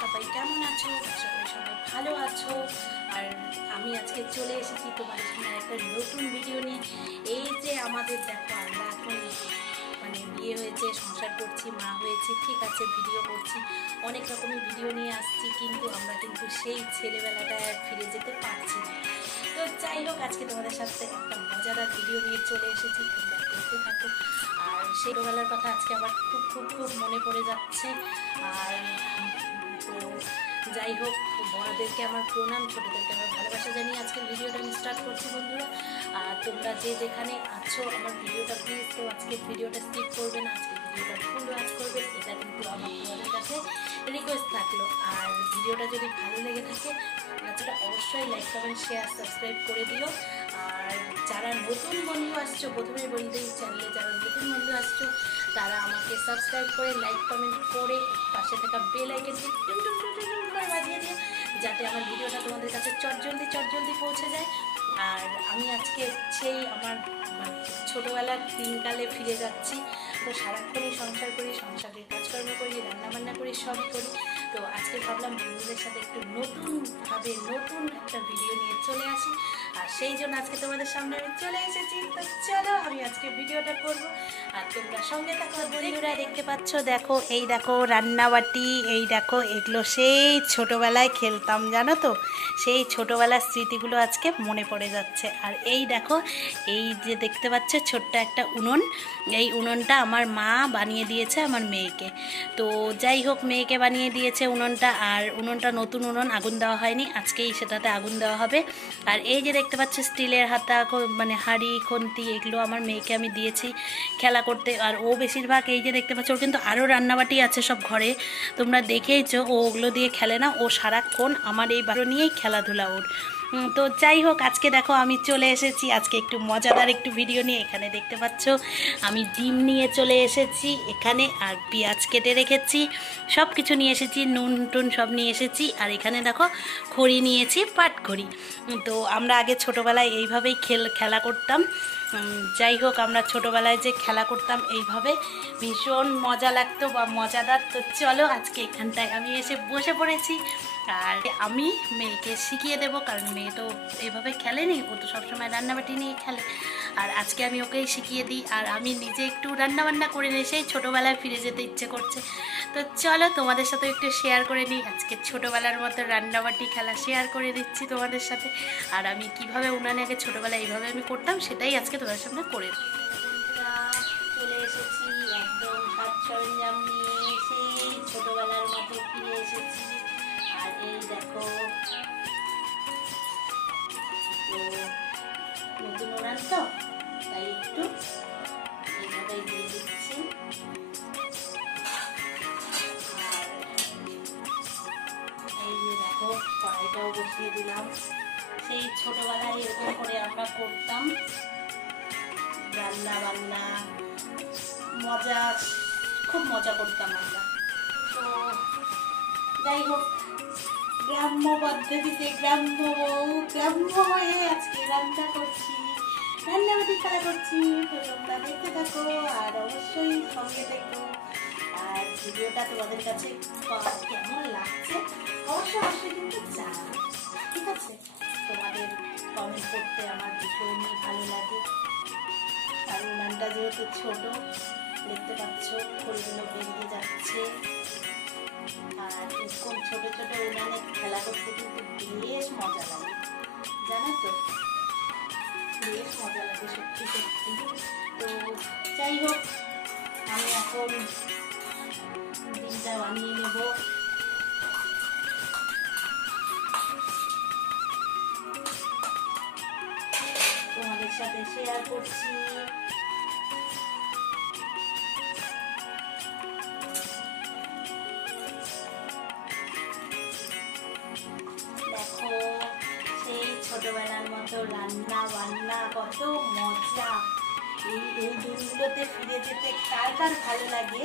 সবাই কেমন আছো? সবাই সবাই ভালো আছো। আর আমি আজকে চলে এসেছি তোমাদের সামনে একটা নতুন ভিডিও নিয়ে। এই যে আমাদের দেখো, আমরা এখন মানে বিয়ে হয়েছে, সংসার করছি, মা হয়েছে, ঠিক আছে ভিডিও করছি। অনেক রকমের ভিডিও নিয়ে আসছি, কিন্তু আমরা কিন্তু সেই ছেলেবেলাটায় আর ফিরে যেতে পারছি না। তো যাই হোক, আজকে তোমাদের সাথে একটা মজাদার ভিডিও নিয়ে চলে এসেছি, তোমরা দেখতে থাকো। আর সেই ছোটোবেলার কথা আজকে আমার খুব খুব খুব মনে পড়ে যাচ্ছে। আর তো যাই হোক, বড়দেরকে আমার প্রণাম, ছোটোদেরকে আমার ভালোবাসা জানিয়ে আজকের ভিডিওটা আমি স্টার্ট করছি বন্ধুরা। আর তোমরা যে যেখানে আছো, আমার ভিডিওটা প্লিজ তো আজকে ভিডিওটা স্কিপ করবে না, আজকের ভিডিওটা ফুল ওয়াচ করবে এটা কিন্তু আমার তোমাদের কাছে রিকোয়েস্ট থাকল। আর ভিডিওটা যদি ভালো লেগে থাকে আজটা অবশ্যই লাইক কমেন্ট শেয়ার সাবস্ক্রাইব করে দিও। আর যারা নতুন বন্ধু আসছো, প্রথমে বলতে চ্যানেলে যারা নতুন বন্ধু আসছো তারা আমাকে সাবস্ক্রাইব করে লাইক কমেন্ট করে, পাশে থাকা বেল আইকনটি বাজিয়ে দিও যাতে আমার ভিডিওটা তোমাদের কাছে চটজলদি চটজলদি পৌঁছে যায়। আর আমি আজকে সেই আমার মানে ছোটোবেলার দিনকালে ফিরে যাচ্ছি। তো সারাক্ষণই সংসার করি, সংসারের কাজকর্ম করি, রান্নাবান্না করি, সবই করি। তো আজকে ভাবলাম বন্ধুদের সাথে একটু নতুনভাবে নতুন একটা ভিডিও নিয়ে চলে আসি। সেই জন্য আজকে তোমাদের সামনে আমি চলে এসেছি। তো চলো, আমি আজকে ভিডিওটা করব। আর তোমরা সঙ্গে থাকো বন্ধুরা দেখতে পাচ্ছ, দেখো, এই দেখো রান্নাবাটি, এই দেখো, এগুলো সেই ছোটোবেলায় খেলতাম, জানো তো? সেই ছোটোবেলার স্মৃতিগুলো আজকে মনে পড়ে যাচ্ছে। আর এই দেখো, এই যে দেখতে পাচ্ছ, ছোট্ট একটা উনুন। এই উনুনটা আমার মা বানিয়ে দিয়েছে আমার মেয়েকে। তো যাই হোক, মেয়েকে বানিয়ে দিয়েছে উনুনটা, আর উনুনটা নতুন উনুন, আগুন দেওয়া হয়নি। আজকেই সেটাতে আগুন দেওয়া হবে। আর এই যে দেখতে পাচ্ছ স্টিলের হাতা মানে হাড়ি, খন্তি, এগুলো আমার মেয়েকে আমি দিয়েছি খেলা করতে। আর ও বেশিরভাগ এই যে দেখতে পাচ্ছ, ওর কিন্তু আরও রান্নাবাটি আছে সব ঘরে। তোমরা দেখেইছো, ও ওগুলো দিয়ে খেলে না। ও সারাক্ষণ আমার এই বারো নিয়েই খেলাধুলা ওর। তো যাই হোক, আজকে দেখো আমি চলে এসেছি। আজকে একটু মজাদার একটু ভিডিও নিয়ে, এখানে দেখতে পাচ্ছ, আমি ডিম নিয়ে চলে এসেছি এখানে, আর পেঁয়াজ কেটে রেখেছি সব কিছু নিয়ে এসেছি, নুন টুন সব নিয়ে এসেছি, আর এখানে দেখো খড়ি নিয়েছি, পাট খড়ি। তো আমরা আগে ছোটোবেলায় এইভাবেই খেল, খেলা করতাম। যাই হোক, আমরা ছোটোবেলায় যে খেলা করতাম এইভাবে ভীষণ মজা লাগতো বা মজাদার। তো চলো, আজকে এখানটায় আমি এসে বসে পড়েছি। আর আমি মেয়েকে শিখিয়ে দেবো, কারণ মেয়ে তো এভাবে খেলেনি ও তো সবসময় রান্নাবাটি নিয়ে খেলে। আর আজকে আমি ওকেই শিখিয়ে দিই, আর আমি নিজে একটু রান্নাবান্না করে নিই সেই ছোটোবেলায় ফিরে যেতে ইচ্ছে করছে। তো চলো তোমাদের সাথে একটু শেয়ার করে নিই, আজকে ছোটোবেলার মতো রান্নাবাটি খেলা শেয়ার করে দিচ্ছি তোমাদের সাথে। আর আমি কীভাবে উনানে আগে ছোটোবেলায় এইভাবে আমি করতাম, সেটাই আজকে তোমাদের সামনে করে দিই। তো? তাই একটু এইভাবে দিয়ে দিচ্ছি। এই দেখো, কড়াইটাও বসিয়ে দিলাম। সেই ছোটবেলায় এরকম করে আমরা করতাম। রান্না বান্না, মজা, খুব মজা করতাম আমরা। তো যাই হোক, গ্রাম্য পদ্ধতিতে গ্রাম্য বউ, গ্রাম্য হয়ে আজকে রান্না করছি। রান্নাবাটি খেলা করছি। তোমরা দেখতে থাকো আর অবশ্যই সঙ্গে দেখো আর ভিডিওটা তোমাদের কাছে কেমন লাগছে অবশ্যই অবশ্যই কিন্তু জানাবে ঠিক আছে? তোমাদের কমেন্ট করতে আমার ভীষণই ভালো লাগে। আর উনানটা যেহেতু ছোট, দেখতে পাচ্ছ ফুলগুলো বেরিয়ে যাচ্ছে। আর এরকম ছোট ছোট উনানে খেলা করতে কিন্তু বেশ মজা লাগে, জানো তো? বেশ মজা লাগে সত্যি সত্যি। তো যাই হোক, আমি এখন ডিমটা বানিয়ে নেব। তোমাদের সাথে শেয়ার করছি। ছোটবেলার মতো রান্না বান্না, কত মজা। এই এই দিনগুলোতে ফিরে যেতে কার কার ভালো লাগে,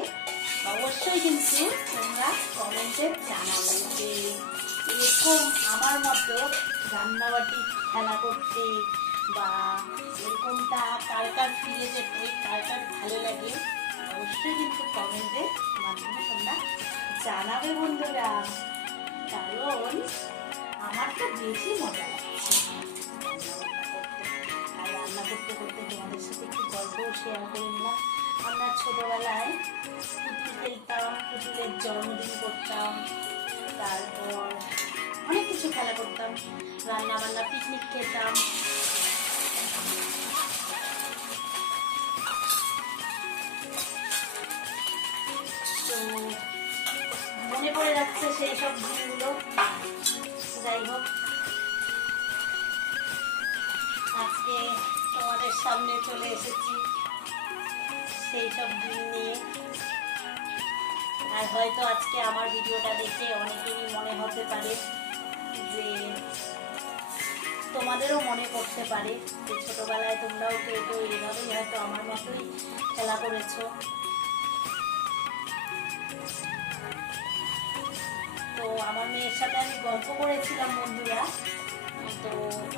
অবশ্যই কিন্তু তোমরা কমেন্টে জানাবে যে এরকম আমার মতো রান্নাবাটি খেলা করতে বা এরকমটা কার কার ফিরে যেতে, কার কার ভালো লাগে, অবশ্যই কিন্তু কমেন্টের মাধ্যমে তোমরা জানাবে বন্ধুরা। কারণ আমার তো বেশি মজা লাগছে। রান্না করতে করতে তোমাদের সাথে একটু গল্পও শেয়ার করে নিলাম আমরা ছোটোবেলায় পুতুল খেলতাম পুতুলের জন্মদিন করতাম তারপর অনেক কিছু খেলা করতাম রান্না বান্না পিকনিক খেতাম মনে পড়ে যাচ্ছে সেই সব দিনগুলো। যাই হোক আজকে তোমাদের সামনে চলে এসেছি সেই সব দিন নিয়ে। আর হয়তো আজকে আমার ভিডিওটা দেখে অনেকেরই মনে হতে পারে যে তোমাদেরও মনে পড়তে পারে যে ছোটবেলায় তোমরাও কেউ কেউ এইভাবেই হয়তো আমার মতোই খেলা করেছ। তো আমার মেয়ের সাথে আমি গল্প করেছিলাম বন্ধুরা। তো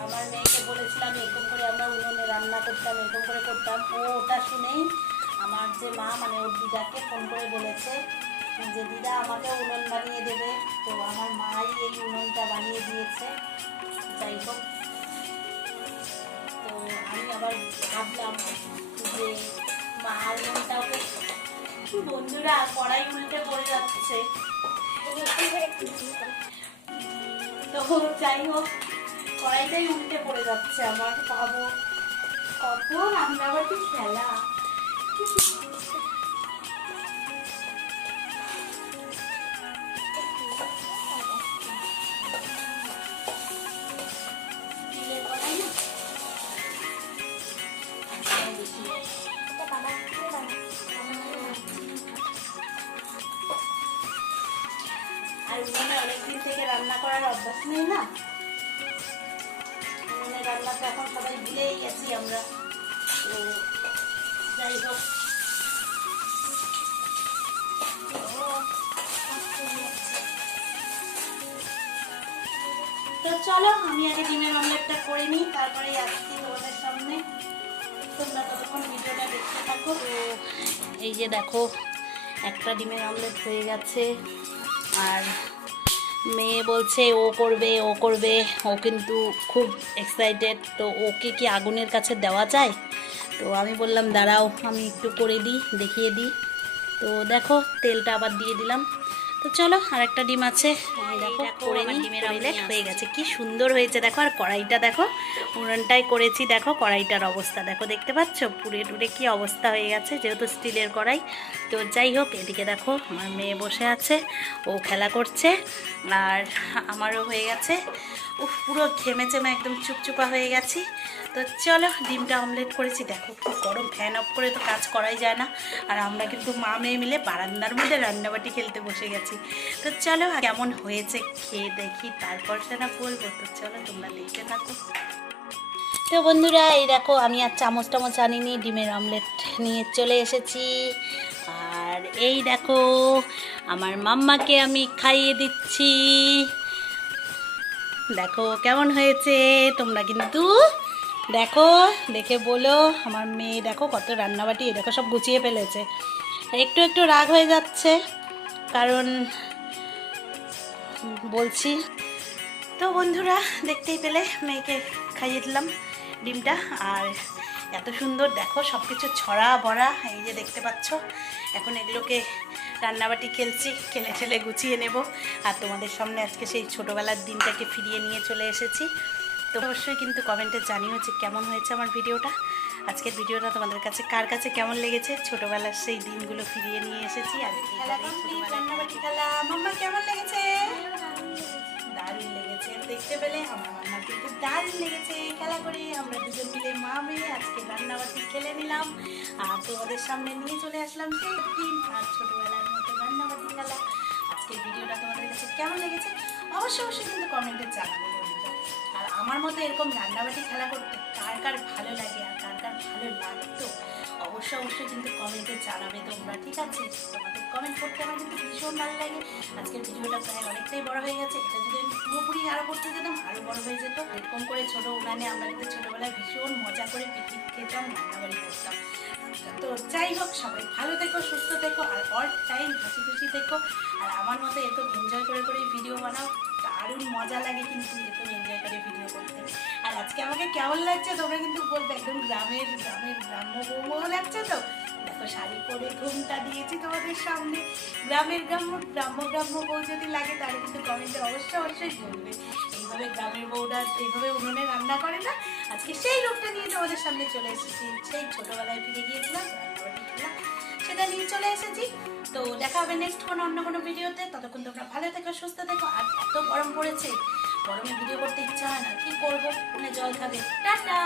আমার মেয়েকে বলেছিলাম, এরকম করে আমরা উনুনে রান্না করতাম, এরকম করে করতাম। ও ওটা শুনেই আমার যে মা মানে ওর দিদাকে ফোন করে বলেছে যে, দিদা, আমাকে উনুন বানিয়ে দেবে। তো আমার মাই এই উনুনটা বানিয়ে দিয়েছে। যাই হোক, তো আমি আবার ভাবলাম যে, মা, উনুনটা ওকে বন্ধুরা কড়াই উল্টে পড়ে যাচ্ছে। তো যাই হোক কড়াইটাই উল্টে পড়ে যাচ্ছে আমার ভাবো। আমরা রান্নাবাটি খেলা? উনুনে রান্নাটা এখন সবাই ভুলেই গেছি আমরা। তো যাই হোক। তো চলো, আমি আগে ডিমের অমলেটটা করে নিই তারপরে আসছি তোমাদের সামনে। তোমরা ততক্ষণ ভিডিওটা দেখতে থাকো। তো এই যে দেখো, একটা ডিমের অমলেট হয়ে গেছে। আর মেয়ে বলছে, ও করবে ও করবে। ও কিন্তু খুব এক্সাইটেড তো ওকে কি আগুনের কাছে দেওয়া যায়? তো আমি বললাম, দাঁড়াও, আমি একটু করে দিই, দেখিয়ে দিই। তো দেখো, তেলটা আবার দিয়ে দিলাম। তো চলো আর একটা ডিম আছে। দেখো করে নিই অমলেট হয়ে গেছে। কি সুন্দর হয়েছে দেখো আর কড়াইটা দেখো উনুনটাই করেছি দেখো কড়াইটার অবস্থা। দেখো দেখতে পাচ্ছ? পুড়ে টুড়ে কি অবস্থা হয়ে গেছে যেহেতু স্টিলের কড়াই। তো যাই হোক এদিকে দেখো আমার মেয়ে বসে আছে ও খেলা করছে আর আমারও হয়ে গেছে। উফ পুরো ঘেমে চেমে একদম চুপচুপা হয়ে গেছি। তো চলো ডিমটা অমলেট করেছি। দেখো খুব গরম ফ্যান অফ করে তো কাজ করাই যায় না। আর আমরা কিন্তু মা মেয়ে মিলে বারান্দার মধ্যে রান্নাবাটি খেলতে বসে গেছি। তো চলো কেমন হয়েছে খেয়ে দেখি, তারপর সেটা বলব। তো চলো তোমরা দেখতে থাকো। তো বন্ধুরা, এই দেখো, আমি আর চামচ টামচ আনিনি, ডিমের অমলেট নিয়ে চলে এসেছি। আর এই দেখো, আমার মাম্মাকে আমি খাইয়ে দিচ্ছি। দেখো, কেমন হয়েছে? তোমরা কিন্তু দেখো, দেখে বলো। আমার মেয়ে দেখো, কত রান্নাবাটি, এই দেখো, সব গুছিয়ে ফেলেছে। একটু একটু রাগ হয়ে যাচ্ছে, কারণ বলছি। তো বন্ধুরা, দেখতেই পেলে, মেয়েকে খাইয়ে দিলাম ডিমটা। আর এত সুন্দর, দেখো সব কিছু ছড়া বড়া, এই যে দেখতে পাচ্ছ। এখন এগুলোকে রান্নাবাটি খেলছি, খেলে ঠেলে গুছিয়ে নেব। আর তোমাদের সামনে আজকে সেই ছোটোবেলার দিনটাকে ফিরিয়ে নিয়ে চলে এসেছি। তো অবশ্যই কিন্তু কমেন্টে জানিও যে কেমন হয়েছে আমার ভিডিওটা। আজকের ভিডিওটা তোমাদের কাছে কার কাছে কেমন লেগেছে? ছোটোবেলার সেই দিনগুলো ফিরিয়ে নিয়ে এসেছি। আর আমার কেমন লেগেছে? দারুণ লেগেছে। দেখতে পেলে আমার রান্না কিন্তু দারুণ লেগেছে। খেলা করে আমরা দুজন মিলে মা মেয়ে আজকে রান্নাবাটি খেলে নিলাম। আর তোমাদের সামনে নিয়ে চলে আসলাম সেই দিন আর ছোটবেলার মতো রান্নাবাটি খেলা। আজকের ভিডিওটা তোমাদের কাছে কেমন লেগেছে? অবশ্যই অবশ্যই কিন্তু কমেন্টে জানাবে। আর আমার মতো এরকম রান্নাবাটি খেলা করতে কার কার ভালো লাগে আর ভালো লাগতো অবশ্যই অবশ্যই কিন্তু কমেন্টে জানাবে তোমরা, ঠিক আছে? তোমাদের কমেন্ট করতে আমার কিন্তু ভীষণ ভালো লাগে। আজকের ভিডিওটা প্রায় অনেকটাই বড় হয়ে গেছে। এটা যদি আমি পুরোপুরি আরও করতে যেতাম আরও বড় হয়ে যেত। এরকম করে ছোটো উনানে আমরা কিন্তু ছোটোবেলায় ভীষণ মজা করে পিকনিক খেতাম, রান্নাবাড়ি করতাম। তো যাই হোক, সবাই ভালো থেকো, সুস্থ থেকো, আর অল টাইম হাসি খুশি থেকো। আর আমার মতো এত এনজয় করে করে ভিডিও বানাও। দারুণ মজা লাগে কিন্তু এত এনজয় করে ভিডিও করতে। আজকে আমাকে কেমন লাগছে তোমরা কিন্তু বলবে, একদম গ্রামের গ্রামের গ্রাম্য বৌমো লাগছে তো। দেখো, শাড়ি পরে ঘুমটা দিয়েছি তোমাদের সামনে। গ্রামের গ্রাম্য গ্রাম্য গ্রাম্য বউ যদি লাগে তাহলে কিন্তু কমেন্টে অবশ্যই অবশ্যই বলবে। এইভাবে গ্রামের বউরা এইভাবে উনুনে রান্না করে না। আজকে সেই রূপটা নিয়ে তোমাদের সামনে চলে এসেছি। সেই ছোটবেলায় ফিরে গিয়েছিলাম সেটা নিয়ে চলে এসেছি। তো দেখা হবে নেক্সট কোনো অন্য কোনো ভিডিওতে ততক্ষণ তোমরা ভালো থেকো, সুস্থ থেকো, আর এত গরম পড়েছে। গরমে ভিডিও করতে ইচ্ছা হয় না কি করব? মানে জল খাবে। টাটা!